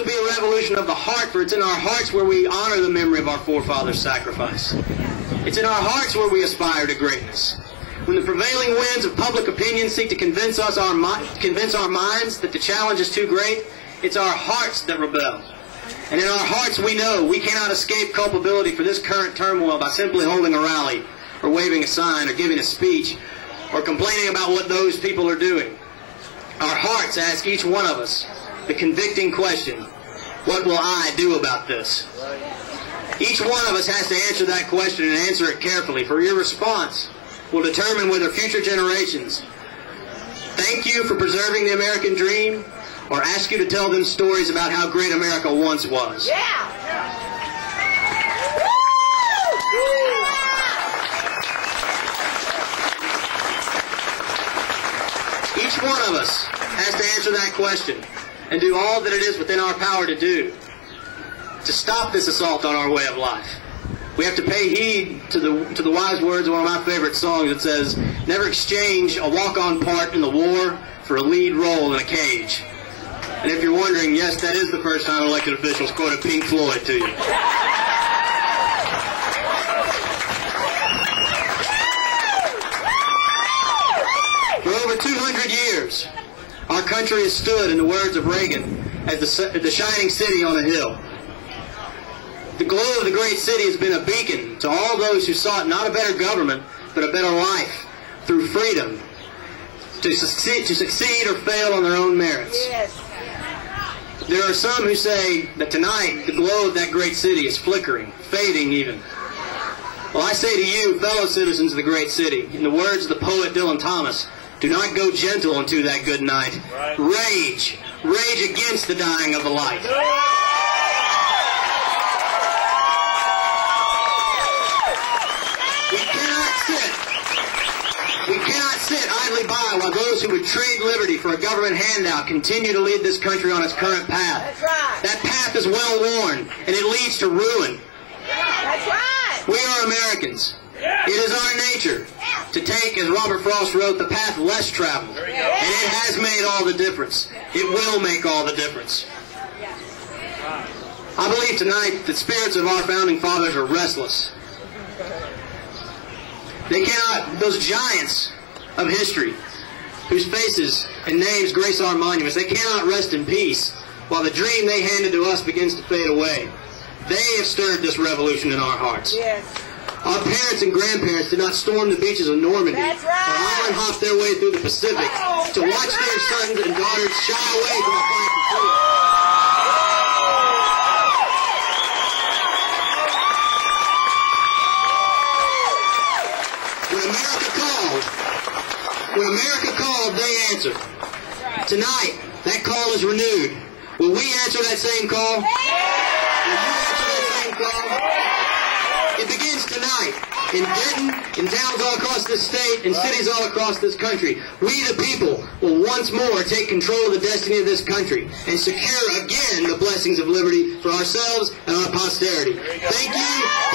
will be a revolution of the heart, for it's in our hearts where we honor the memory of our forefathers' sacrifice. It's in our hearts where we aspire to greatness. When the prevailing winds of public opinion seek to convince our minds that the challenge is too great, it's our hearts that rebel. And in our hearts we know we cannot escape culpability for this current turmoil by simply holding a rally, or waving a sign, or giving a speech, or complaining about what those people are doing. Our hearts ask each one of us the convicting question, what will I do about this? Each one of us has to answer that question and answer it carefully, for your response will determine whether future generations thank you for preserving the American dream or ask you to tell them stories about how great America once was. Yeah. Each one of us has to answer that question and do all that it is within our power to do to stop this assault on our way of life. We have to pay heed to the wise words of one of my favorite songs that says, never exchange a walk-on part in the war for a lead role in a cage. And if you're wondering, yes, that is the first time elected officials quoted Pink Floyd to you. For over 200 years, our country has stood, in the words of Reagan, as the shining city on a hill. The glow of the great city has been a beacon to all those who sought not a better government, but a better life through freedom, to succeed or fail on their own merits. Yes. There are some who say that tonight the glow of that great city is flickering, fading even. Well, I say to you, fellow citizens of the great city, in the words of the poet Dylan Thomas, do not go gentle into that good night. Right. Rage. Rage against the dying of the light. We cannot sit idly by while those who would trade liberty for a government handout continue to lead this country on its current path. That's right. That path is well worn, and it leads to ruin. That's right. We are Americans. It is our nature to take, as Robert Frost wrote, the path less traveled. And it has made all the difference. It will make all the difference. I believe tonight that spirits of our founding fathers are restless. They cannot, those giants of history, whose faces and names grace our monuments, they cannot rest in peace while the dream they handed to us begins to fade away. They have stirred this revolution in our hearts. Yes. Our parents and grandparents did not storm the beaches of Normandy That's right. or island hop their way through the Pacific to watch their sons and daughters shy away from the fight for freedom. When America called, they answered. Tonight, that call is renewed. Will we answer that same call? Will you answer that same call? It begins tonight in Denton, in towns all across this state, in cities all across this country. We, the people, will once more take control of the destiny of this country and secure again the blessings of liberty for ourselves and our posterity. Thank you.